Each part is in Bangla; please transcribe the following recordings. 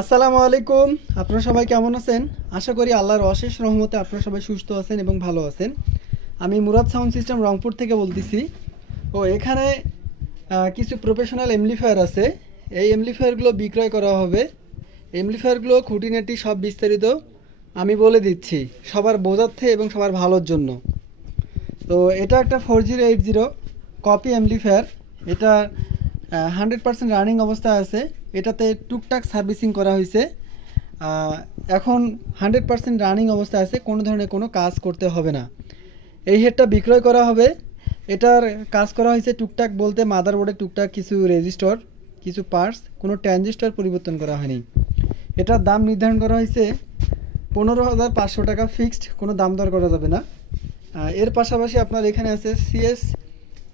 আসসালামু আলাইকুম। আপনারা সবাই কেমন আছেন? আশা করি আল্লাহর অশেষ রহমতে আপনারা সবাই সুস্থ আছেন এবং ভালো আছেন। আমি মুরাদ সাউন্ড সিস্টেম রংপুর থেকে বলতেছি। এখানে কিছু প্রফেশনাল এমপ্লিফায়ার আছে। এই এমপ্লিফায়ারগুলো বিক্রয় করা হবে। এমপ্লিফায়ারগুলো খুঁটিনাটি সব বিস্তারিত আমি বলে দিচ্ছি সবার বোঝার্থে এবং সবার ভালোর জন্য। এটা একটা 4080 কপি অ্যাম্পলিফায়ার। এটা 100% রানিং অবস্থায় আছে। এটাতে টুকটাক সার্ভিসিং করা হয়েছে। এখন 100% রানিং অবস্থায় আছে, কোনো ধরনের কোনো কাজ করতে হবে না। এই হেডটা বিক্রয় করা হবে। এটার কাজ করা হয়েছে টুকটাক বলতে মাদারবোর্ডে টুকটাক কিছু রেজিস্টর, কিছু পার্টস, কোনো ট্রানজিস্টর পরিবর্তন করা হয়নি। এটার দাম নির্ধারণ করা হয়েছে 15,500 টাকা ফিক্সড, কোনো দাম দর করা যাবে না। এর পাশাপাশি আপনার এখানে আছে CS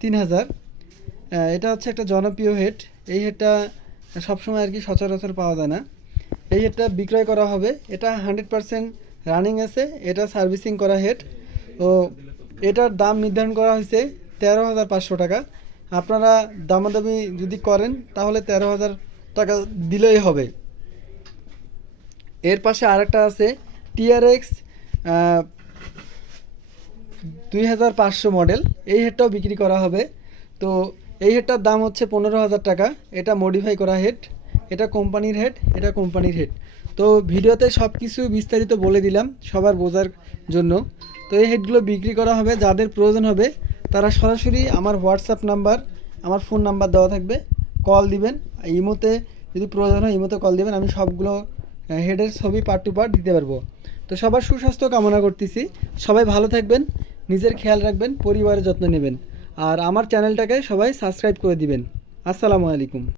3000। এটা হচ্ছে একটা জনপ্রিয় হেড। এই হেডটা সবসময় আর কি সচরাচর পাওয়া যায় না। এই হেডটা বিক্রয় করা হবে। এটা 100% রানিং আছে। এটা সার্ভিসিং করা হেড। তো এটার দাম নির্ধারণ করা হয়েছে 13,500 টাকা। আপনারা দামাদামি যদি করেন তাহলে 13,000 টাকা দিলেই হবে। এর পাশে আরেকটা আছে TRX 2500 মডেল। এই হেডটাও বিক্রি করা হবে। তো এই হেডটার দাম হচ্ছে 15,000 টাকা। এটা মডিফাই করা হেড। এটা কোম্পানির হেড, এটা কোম্পানির হেড। তো ভিডিওতে সব কিছু বিস্তারিত বলে দিলাম সবার বোঝার জন্য। তো এই হেডগুলো বিক্রি করা হবে। যাদের প্রয়োজন হবে তারা সরাসরি আমার হোয়াটসঅ্যাপ নাম্বার, আমার ফোন নাম্বার দেওয়া থাকবে, কল দিবেন। ইমোতে যদি প্রয়োজন হয় ইমোতে কল দিবেন। আমি সবগুলো হেডের ছবি পার্ট টু পার্ট দিতে পারবো। তো সবার সুস্বাস্থ্য কামনা করতেছি। সবাই ভালো থাকবেন, নিজের খেয়াল রাখবেন, পরিবারের যত্ন নেবেন। আর আমার চ্যানেলটাকে সবাই সাবস্ক্রাইব করে দিবেন। আসসালামু আলাইকুম।